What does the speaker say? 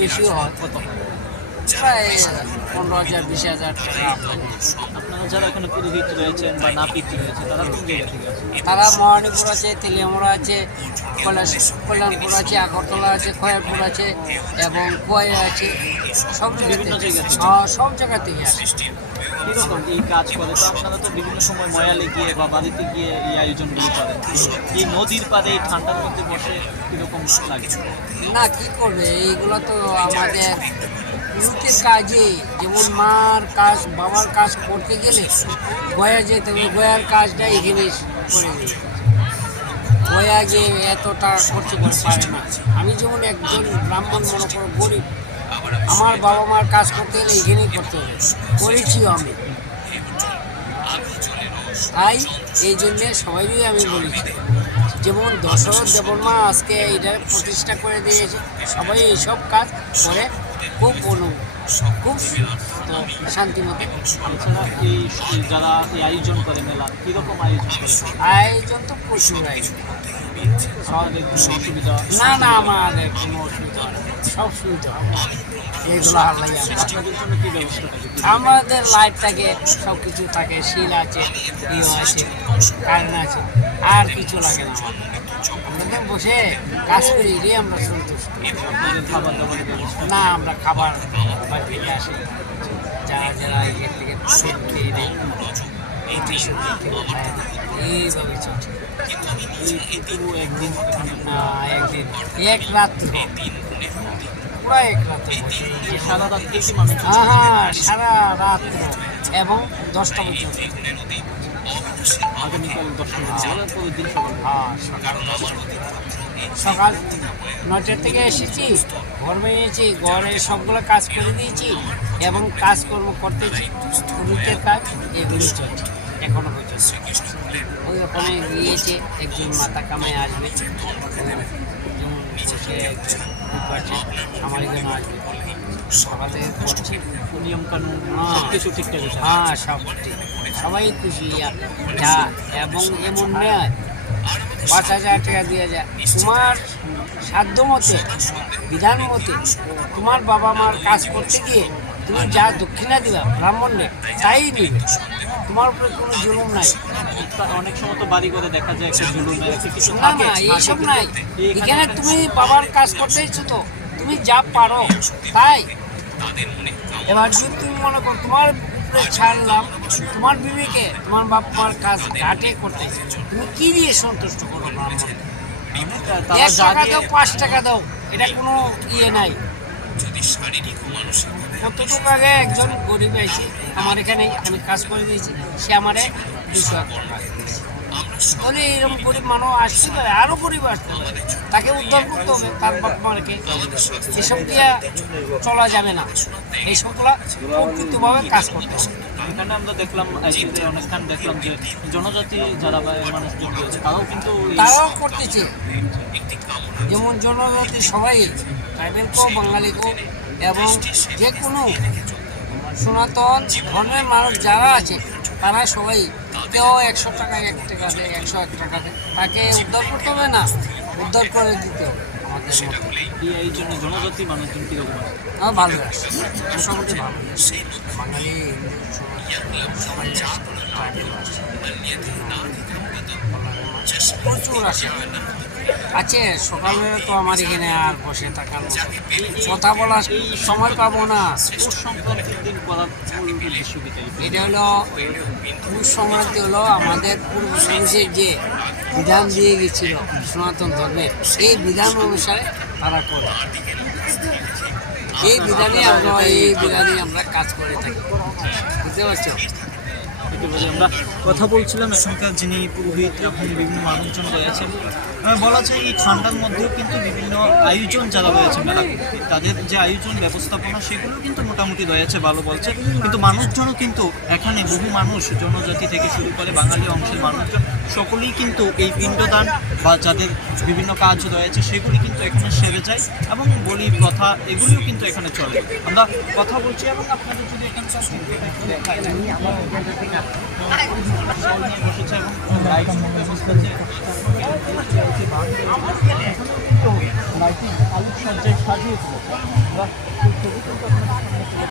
বেশিও হয়, কত? প্রায় 15,000 20,000 টাকা। আপনারা যারা এখানে পুরোহিত রয়েছেন বা নাপিত রয়েছেন তারা কোন জায়গা থেকে আসেন? তারা মহানীপুর আছে, তেলিয়ামুড়া আছে, কল্যাণপুর আছে, আগরতলা আছে, খয়েরপুর আছে এবং কোয়া আছে, সব বিভিন্ন জায়গা থেকে? সব জায়গা থেকে আসে। কীরকম এই কাজ করে? তো আপনারা তো বিভিন্ন সময় ময়ালে গিয়ে বা বাড়িতে গিয়ে এই আয়োজনগুলো করেন, এই নদীর পাড়ে এই ঠান্ডার মধ্যে বসে কীরকম লাগে? না, কি করবে, এইগুলো তো আমাদের পুরুষের কাজে, যেমন মার কাজ বাবার কাজ করতে গেলে গয়া যেতে হবে, গয়ার কাজটা এখানে করে দেবে। গয়া গিয়ে এত টাকা খরচ করে পারে না। আমি যেমন একজন ব্রাহ্মণ, মনে করো গরিব, আমার বাবা মার কাজ করতে গেলে এখানেই করতে হবে, করেছিও আমি। তাই এই জন্যে সবাইকে আমি বলেছি, যেমন দশরথ দেবর্মা আজকে এটা প্রতিষ্ঠা করে দিয়েছে, সবাই এইসব কাজ করে খুব খুব শান্তিমতো। এছাড়া এই যারা এই আয়োজন করে মেলা কীরকম আয়োজন করে? আয়োজন তো প্রচুর আয়োজন, আমাদের কোনো অসুবিধা? না না, আমাদের কোনো অসুবিধা হয় না, সব সুবিধা হয়, এইগুলো হারাই আপনাদের জন্য কী ব্যবস্থা থাকে? আমাদের লাইট থাকে, সব কিছু থাকে, শিল আছে, ইয়ে আছে, কারেন্ট আছে, আর কিছু লাগে না আমাদের। আমরা বসে কাজ করি, রে আমরা সন্তুষ্ট। আপনাদের খাবার দাবারের ব্যবস্থা? না, আমরা খাবার বাড়ি থেকে আসি, যারা যারা এর থেকে সত্যি নেই এইভাবে চলছে। পুরো একদিন না, একদিন এক রাত্র, পুরো এক রাত্র বসে, সারা রাত থেকে মানুষ? হ্যাঁ, সারা রাত্র এবং 10টা পর্যন্ত। আগামীকাল 10টা বাজে পরের দিন সকাল? হ্যাঁ, সকাল 9টার থেকে এসেছি, ঘর বেরিয়েছি, ঘরে সবগুলো কাজ করে দিয়েছি এবং কাজকর্ম করতেছি, পুরুষের কাজ এগুলি চলছে এখনো পর্যন্ত। ওই ওখানে গিয়েছে একজন মাথা কামায় আসবে, যেমন বসে করছে, আমার এখানে আসবে, সকালে করছে নিয়মকানুন হ্যাঁ। সব কিছু ঠিকঠাক আছে? হ্যাঁ, সব ঠিক, সবাই খুশি। যা এবং এমন নেয় 5,000 টাকা দিয়ে যায়, তোমার সাধ্য মতে, বিধান মতে, তোমার বাবা মার কাজ করতে গিয়ে তুমি যা দক্ষিণা দিবা ব্রাহ্মণে তাই নিবে, তোমার উপরে কোনো জুলুম নাই। অনেক সময় তো বাড়ি করে দেখা যায় একটা জুলুমের একটা কিছু না থাকে। না, এইসব নাই, এখানে তুমি বাবার কাজ করতে ইচ্ছো তো তুমি যা পারো তাই। এবার যদি তুমি মনে করো তোমার উপরে ছাড়লাম, তোমার বিবেকে তোমার বাবার কাজ ঘাটে করতে, তুমি কি দিয়ে সন্তুষ্ট করো ব্রাহ্মণ? তারা 1 টাকা জাগে- দাও, 5 টাকা দাও, এটা কোনো ইয়ে নাই। কতটুকু আগে একজন গরিব আছে আমার এখানে, আমি কাজ করে দিয়েছি, সে আমারে 200 টাকা দিয়েছে। তাহলে এরকম গরিব মানুষ আসতে পারে, আরও গরিব আসতে পারে, তাকে উদ্ধার করতে হবে তার বাপ মাকে। এসব দিয়ে চলা যাবে না, এইসবগুলা প্রকৃতভাবে কাজ করতে হবে। এখানে আমরা দেখলাম অনেকক্ষণ দেখলাম যে জনজাতি যারা মানুষজন রয়েছে তারাও কিন্তু তারাও করতেছে, যেমন জনজাতি সবাই, ট্রাইবেলকেও বাঙালিকেও এবং যে কোনো সনাতন ধর্মের মানুষ যারা আছে তারা সবাই, কেউ 100 টাকা 1 টাকা দেয়, 101 টাকা দেয়, তাকে উদ্ধার করতে হবে না, উদ্ধার করে দিতে হবে আমাদের মতো। এই জন্য জনজাতি মানুষজন কীরকম আছে? ভালো আছে, মোটামুটি ভালো আছে, বাঙালি হিন্দু সবাই আছে, ট্রাইবেলও আছে, প্রচুর আছে। আছে, সকালে তো আমার এখানে আর বসে থাকার মতো, কথা বলার সময় পাবো না। পৌষ সংক্রান্তির দিন করার মূল উদ্দেশ্য কি? এটা হলো পৌষ সংক্রান্তি, হলো আমাদের পূর্বপুরুষের যে বিধান দিয়ে গেছিল সনাতন ধর্মের, এই বিধান অনুসারে তারা করে, এই বিধানে আমরা কাজ করে থাকি, বুঝতে পারছো? আমরা কথা বলছিলাম এখানকার যিনি পুরোহিত এবং বিভিন্ন মানুষজন রয়েছেন। বলা যায় এই ঠান্ডার মধ্যেও কিন্তু বিভিন্ন আয়োজন যারা রয়েছে মেলা কমিটি, তাদের যে আয়োজন ব্যবস্থাপনা সেগুলো কিন্তু মোটামুটি রয়েছে, ভালো বলছে। কিন্তু মানুষজনও কিন্তু এখানে বহু মানুষ জনজাতি থেকে শুরু করে বাঙালি অংশের মানুষজন সকলেই কিন্তু এই পিণ্ডদান বা যাদের বিভিন্ন কাজ রয়েছে সেগুলি কিন্তু এখানে সেরে যায় এবং বলি প্রথা এগুলিও কিন্তু এখানে চলে। আমরা কথা বলছি এবং আপনাদের যদি এখানকার দেখায় বসেছে এবং ব্যবস্থা যে নাইটি আলোকসজ্জায় সাজিয়ে তুলেছে। আমরা সেই ছবি কিন্তু আপনাদের